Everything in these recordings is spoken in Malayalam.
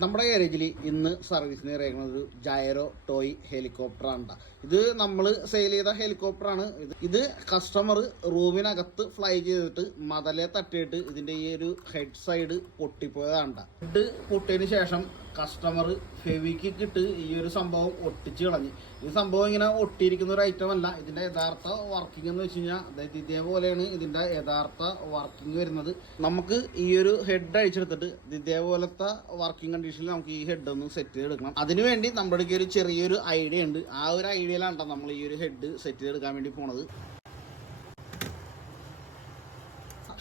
നമ്മുടെ ഗാരേജിൽ ഇന്ന് സർവീസിന് ഇറങ്ങുന്നത് ഒരു ജൈറോ ടോയ് ഹെലികോപ്റ്ററാണ്. ഇത് നമ്മൾ സെയിൽ ചെയ്ത ഹെലികോപ്റ്ററാണ്. ഇത് കസ്റ്റമർ റൂമിനകത്ത് ഫ്ലൈ ചെയ്തിട്ട് മതലെ തട്ടിയിട്ട് ഇതിന്റെ ഈ ഒരു ഹെഡ് സൈഡ് പൊട്ടിപ്പോയതാണ്. ഹെഡ് പൊട്ടിയതിന് ശേഷം കസ്റ്റമർ ഫെവിക്കിക്ക് ഇട്ട് ഈ ഒരു സംഭവം ഒട്ടിച്ച് കളഞ്ഞ്. ഈ സംഭവം ഇങ്ങനെ ഒട്ടിയിരിക്കുന്ന ഒരു ഐറ്റം അല്ല. ഇതിന്റെ യഥാർത്ഥ വർക്കിംഗ് എന്ന് വെച്ച് കഴിഞ്ഞാൽ അതായത് ഇതേപോലെയാണ് ഇതിന്റെ യഥാർത്ഥ വർക്കിംഗ് വരുന്നത്. നമുക്ക് ഈ ഒരു ഹെഡ് അഴിച്ചെടുത്തിട്ട് ഇതേപോലത്തെ വർക്കിംഗ് കണ്ടീഷനിൽ നമുക്ക് ഈ ഹെഡ് ഒന്ന് സെറ്റ് ചെയ്തെടുക്കണം. അതിനുവേണ്ടി നമ്മുടെ ഒരു ചെറിയൊരു ഐഡിയ ഉണ്ട്. ആ ഒരു ഐഡിയയിലാണ് നമ്മൾ ഈ ഒരു ഹെഡ് സെറ്റ് ചെയ്തെടുക്കാൻ വേണ്ടി പോണത്.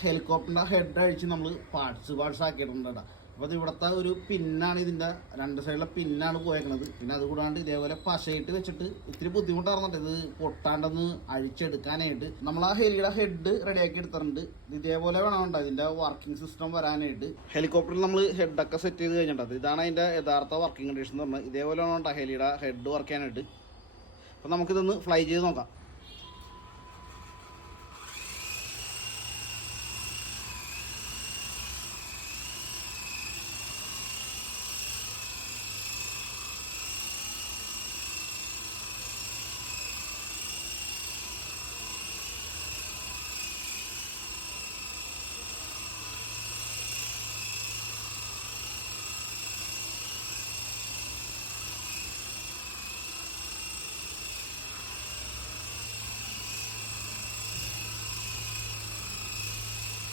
ഹെലികോപ്റ്ററിന്റെ ഹെഡ് അഴിച്ച് നമ്മൾ പാർട്സ് ആക്കിയിട്ടുണ്ട്. അപ്പോൾ അത് ഇവിടുത്തെ ഒരു പിന്നാണ്, ഇതിൻ്റെ രണ്ട് സൈഡിലെ പിന്നാണ് പോയേക്കുന്നത്. പിന്നെ അതുകൂടാണ്ട് ഇതേപോലെ പശയിട്ട് വെച്ചിട്ട് ഇത്തിരി ബുദ്ധിമുട്ടായിരുന്നുണ്ട് ഇത് പൊട്ടാണ്ടെന്ന് അഴിച്ചെടുക്കാനായിട്ട്. നമ്മൾ ആ ഹെലിയുടെ ഹെഡ് റെഡിയാക്കി എടുത്തിട്ടുണ്ട്. ഇതേപോലെ വേണമുണ്ട് ഇതിൻ്റെ വർക്കിംഗ് സിസ്റ്റം വരാനായിട്ട്. ഹെലികോപ്റ്ററിൽ നമ്മൾ ഹെഡൊക്കെ സെറ്റ് ചെയ്ത് കഴിഞ്ഞിട്ടുണ്ട്. ഇതാണ് അതിൻ്റെ യഥാർത്ഥ വർക്കിംഗ് കണ്ടീഷൻ എന്ന് പറഞ്ഞാൽ. ഇതേപോലെ വേണം ഹെലിയുടെ ഹെഡ് വർക്ക് ചെയ്യാനായിട്ട്. അപ്പോൾ നമുക്കിതൊന്ന് ഫ്ലൈ ചെയ്ത് നോക്കാം.